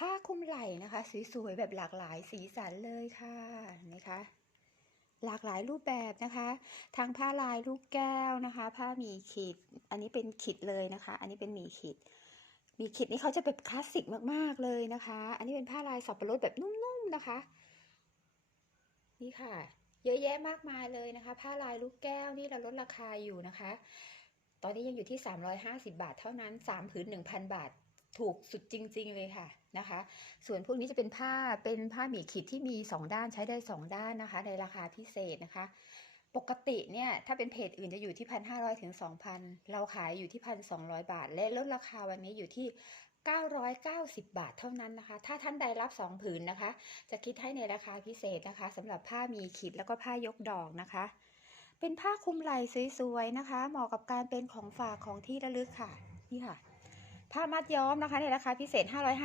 ผ้าคลุมไหล่นะคะสวยๆแบบหลากหลายสีสันเลยค่ะนะคะ หลากหลายรูปแบบนะคะทั้งผ้าลายลูกแก้วนะคะ ผ้ามีขีด อันนี้เป็นขีดเลยนะคะ อันนี้เป็นมีขีด มีขีดนี่เขาจะแบบคลาสสิกมากๆเลยนะคะ อันนี้เป็นผ้าลายสับปะรดแบบนุ่มๆนะคะ นี่ค่ะ เยอะแยะมากมายเลยนะคะ ผ้าลายลูกแก้วนี่เราลดราคาอยู่นะคะ ตอนนี้ยังอยู่ที่ 350 บาทเท่านั้น3ผืน1,000 บาท ถูกสุดจริง ๆ เลยค่ะนะคะ ส่วนพวกนี้จะเป็นผ้าเป็นผ้าหมีขีดที่มี 2 ด้านใช้ได้ 2 ด้านนะคะ ในราคาพิเศษนะคะ ปกติเนี่ยถ้าเป็นเพจอื่นจะอยู่ที่1,500ถึง2,000เราขายอยู่ที่1,200บาท และลดราคาวันนี้อยู่ที่ 990 บาทเท่านั้นนะคะ ถ้าท่านใดรับ 2 ผืนนะคะ จะคิดให้ในราคาพิเศษนะคะสำหรับผ้ามีขีดแล้วก็ผ้ายกดอกนะคะ เป็นผ้าคลุมไหล่สวยๆนะคะ เหมาะกับการเป็นของฝากของที่ระลึกค่ะ นี่ค่ะ ผ้ามัดย้อมนะคะในราคาพิเศษ 550